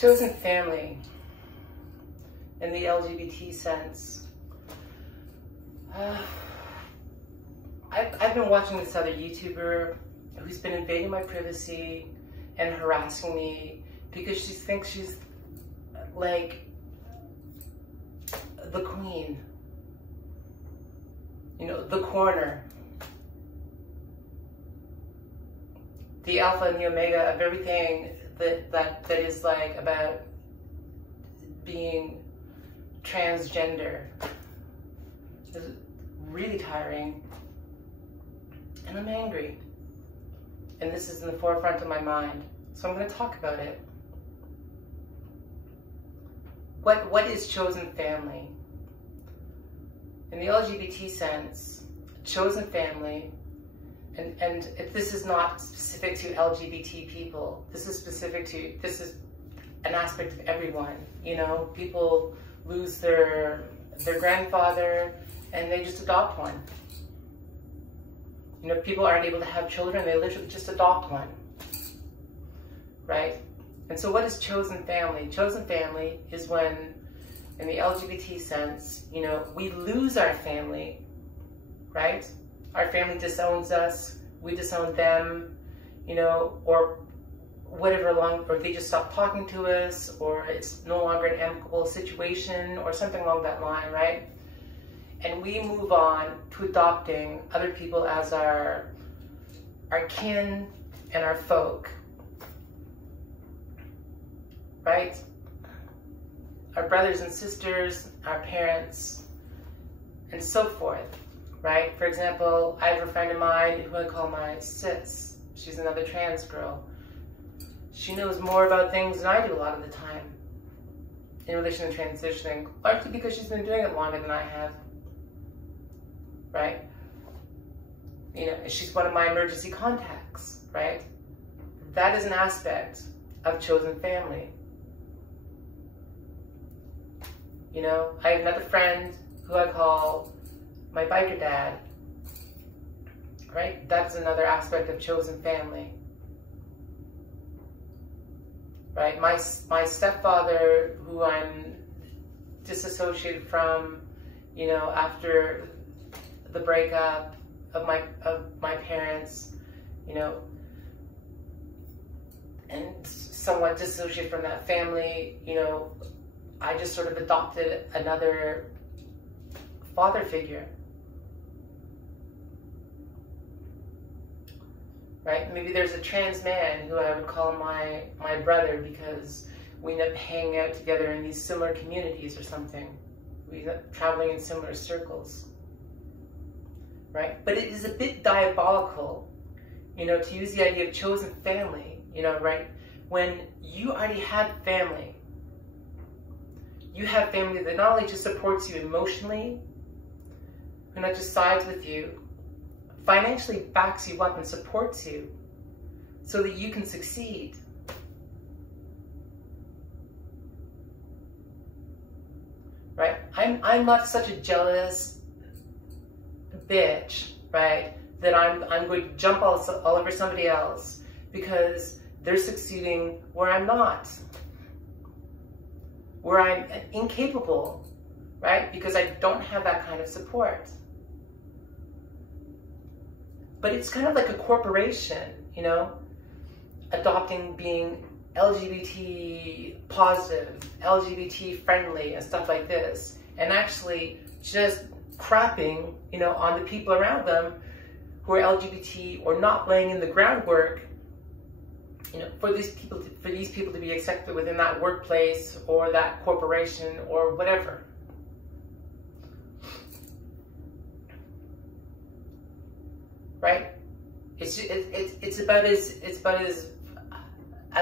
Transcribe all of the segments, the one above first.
Chosen family in the LGBT sense. I've been watching this other YouTuber who's been invading my privacy and harassing me because she thinks she's like the queen, you know, the corner, the alpha and the omega of everything that is like about being transgender. It's really tiring, and I'm angry, and this is in the forefront of my mind, so I'm going to talk about it. What is chosen family? In the LGBT sense, chosen family, and this is not specific to LGBT people, this is an aspect of everyone, you know? People lose their grandfather and they just adopt one. You know, people aren't able to have children, they literally just adopt one, right? And so what is chosen family? Chosen family is when, in the LGBT sense, you know, we lose our family, right? Our family disowns us, we disown them, you know, or whatever, or they just stop talking to us, or it's no longer an amicable situation, or something along that line, right? And we move on to adopting other people as our kin and our folk, right? Our brothers and sisters, our parents, and so forth, right? For example, I have a friend of mine who I call my sis. She's another trans girl. She knows more about things than I do a lot of the time in relation to transitioning, largely because she's been doing it longer than I have, right? You know, she's one of my emergency contacts, right? That is an aspect of chosen family. You know, I have another friend who I call my biker dad, right? That's another aspect of chosen family, right? My stepfather, who I'm disassociated from, you know, after the breakup of my parents, you know, and somewhat dissociated from that family, you know, I just sort of adopted another father figure, right? Maybe there's a trans man who I would call my brother because we end up hanging out together in these similar communities or something. We end up traveling in similar circles, right? But it is a bit diabolical, you know, to use the idea of chosen family, you know, right? When you already have family, you have family that not only just supports you emotionally, who not just sides with you, financially backs you up and supports you so that you can succeed. Right? I'm not such a jealous bitch, right, that I'm going to jump all over somebody else because they're succeeding where I'm not, where I'm incapable, right? Because I don't have that kind of support. But it's kind of like a corporation, you know, adopting being LGBT positive, LGBT friendly and stuff like this, and actually just crapping, you know, on the people around them who are LGBT or not laying in the groundwork, you know, for these people to be accepted within that workplace or that corporation or whatever. Right? It's about as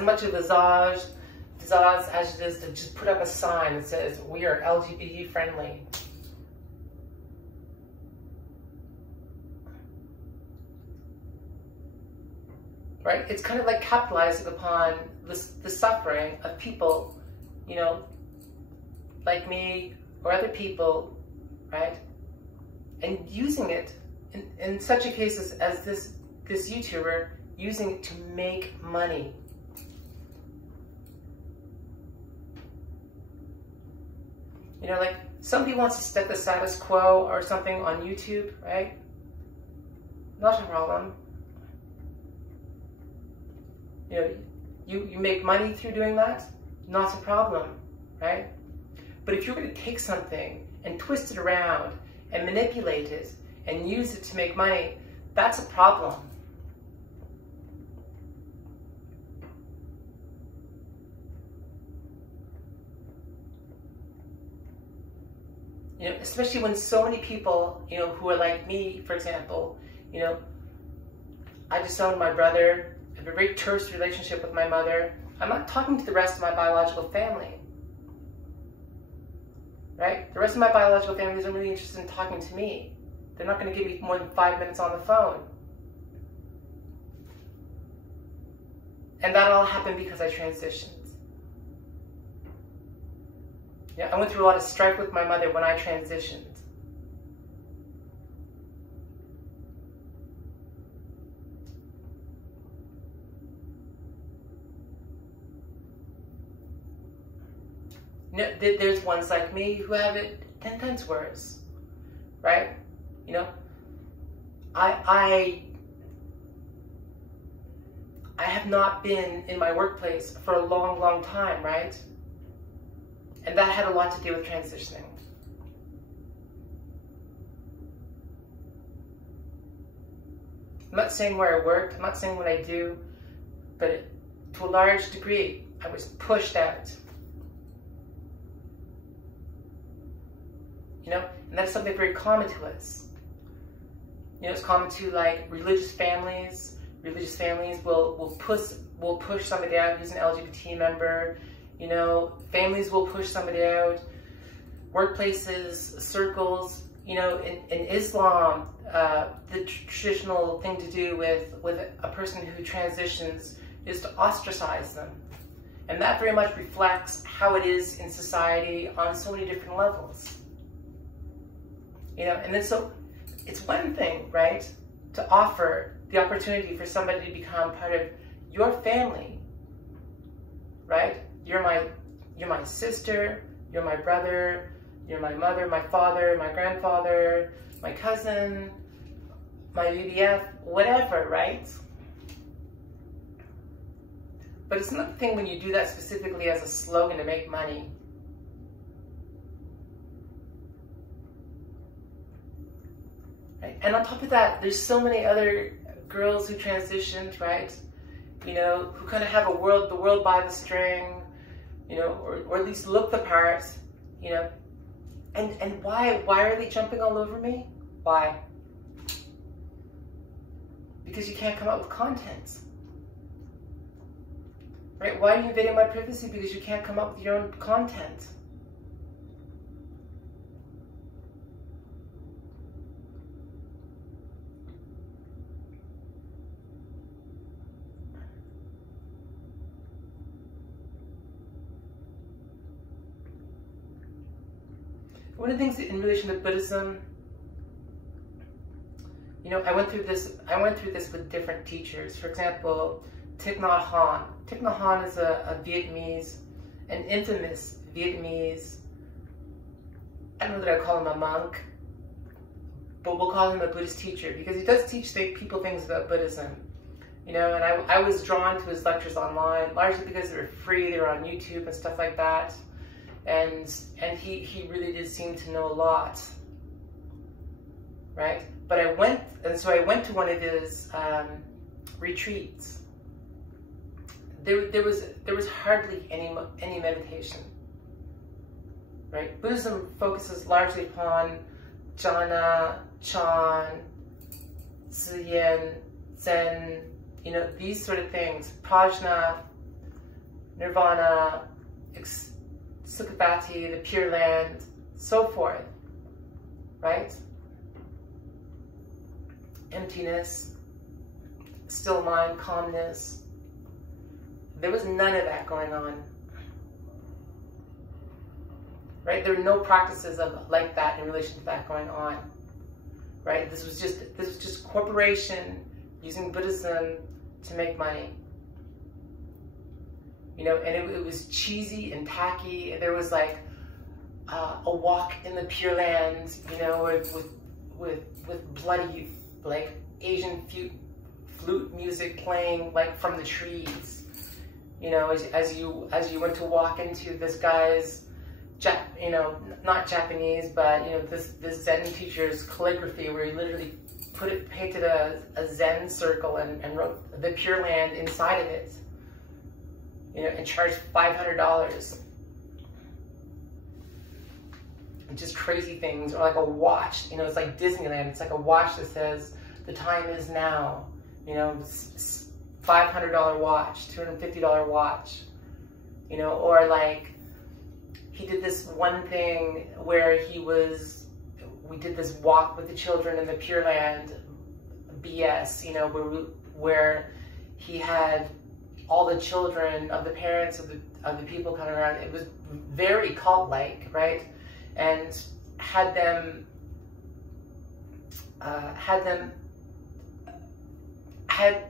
much of a zazz as it is to just put up a sign that says we are LGBT friendly. Right? It's kind of like capitalizing upon the suffering of people, you know, like me or other people, right? And using it in such a case as this YouTuber, using it to make money. You know, like somebody wants to set the status quo or something on YouTube, right? Not a problem. You know, you make money through doing that, not a problem, right? But if you're going to take something and twist it around and manipulate it and use it to make money, that's a problem. You know, especially when so many people, you know, who are like me, for example, you know, I disowned my brother, I have a very terse relationship with my mother. I'm not talking to the rest of my biological family, right? The rest of my biological family isn't really interested in talking to me. They're not going to give me more than 5 minutes on the phone. And that all happened because I transitioned. Yeah, I went through a lot of strife with my mother when I transitioned. You know, there's ones like me who have it 10 times worse, right? You know, I have not been in my workplace for a long, long time, right? And that had a lot to do with transitioning. I'm not saying where I work, I'm not saying what I do, but to a large degree, I was pushed out. You know, and that's something very common to us. You know, it's common to like religious families. Religious families will push somebody out who's an LGBT member. You know, families will push somebody out. Workplaces, circles. You know, in Islam, the traditional thing to do with a person who transitions is to ostracize them. And that very much reflects how it is in society on so many different levels. You know, and then so it's one thing, right, to offer the opportunity for somebody to become part of your family, right? You're my sister, you're my brother, you're my mother, my father, my grandfather, my cousin, my BBF, whatever, right? But it's not the thing when you do that specifically as a slogan to make money. Right? And on top of that, there's so many other girls who transitioned, right? You know, who kind of have the world by the string, you know, or at least look the part, you know. And why are they jumping all over me? Why? Because you can't come up with content. Right? Why are you invading my privacy? Because you can't come up with your own content. One of the things in relation to Buddhism, you know, I went through this with different teachers. For example, Thich Nhat Hanh. Thich Nhat Hanh is a Vietnamese, an infamous Vietnamese, I don't know that I call him a monk, but we'll call him a Buddhist teacher because he does teach people things about Buddhism. You know, and I was drawn to his lectures online, largely because they were free, they were on YouTube and stuff like that. And he really did seem to know a lot, right? But I went to one of his retreats. There was hardly any meditation, right? Buddhism focuses largely upon jhana, chan, ziyan, zen, you know, these sort of things, prajna, nirvana, Sukhavati, the Pure Land, so forth, right? Emptiness, still mind, calmness. There was none of that going on, right? There were no practices like that in relation to that going on, right? This was just corporation using Buddhism to make money. You know, and it was cheesy and tacky. There was like a walk in the Pure Land, you know, with bloody, like, Asian flute music playing, like, from the trees. You know, as you went to walk into this guy's, you know, not Japanese, but, you know, this Zen teacher's calligraphy, where he literally painted a Zen circle and wrote the Pure Land inside of it, you know, and charged $500. Just crazy things, or like a watch, you know, it's like Disneyland. It's like a watch that says the time is now, you know, $500 watch, $250 watch, you know. Or like, he did this one thing where we did this walk with the children in the Pure Land BS, you know, where he had all the children of the parents of the people coming around. It was very cult-like, right? And had them,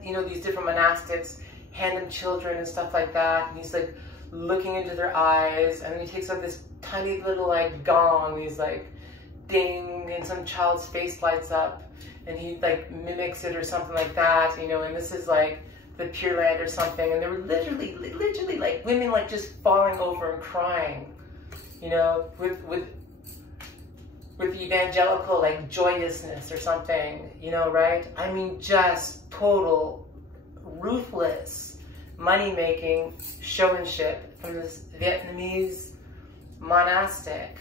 you know, these different monastics hand them children and stuff like that. And he's like looking into their eyes, and then he takes up this tiny little like gong. And he's like, ding, and some child's face lights up, and he like mimics it or something like that, you know. And this is like the Pure Land or something, and there were literally like women like just falling over and crying, you know, with evangelical like joyousness or something, you know, right? I mean, just total ruthless money-making showmanship from this Vietnamese monastic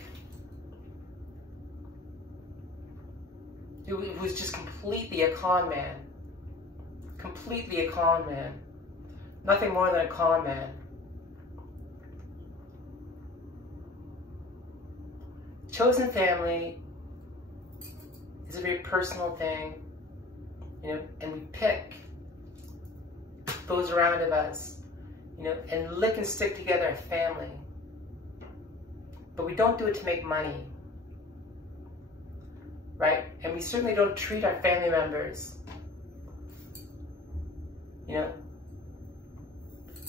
who was just completely a con man. Completely a con man. Nothing more than a con man. Chosen family is a very personal thing, you know, and we pick those around of us, you know, and lick and stick together a family. But we don't do it to make money, right? And we certainly don't treat our family members, you know,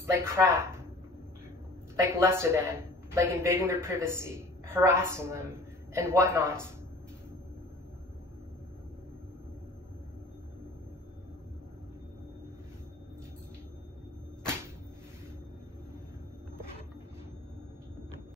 like crap, like lesser than, like invading their privacy, harassing them, and whatnot.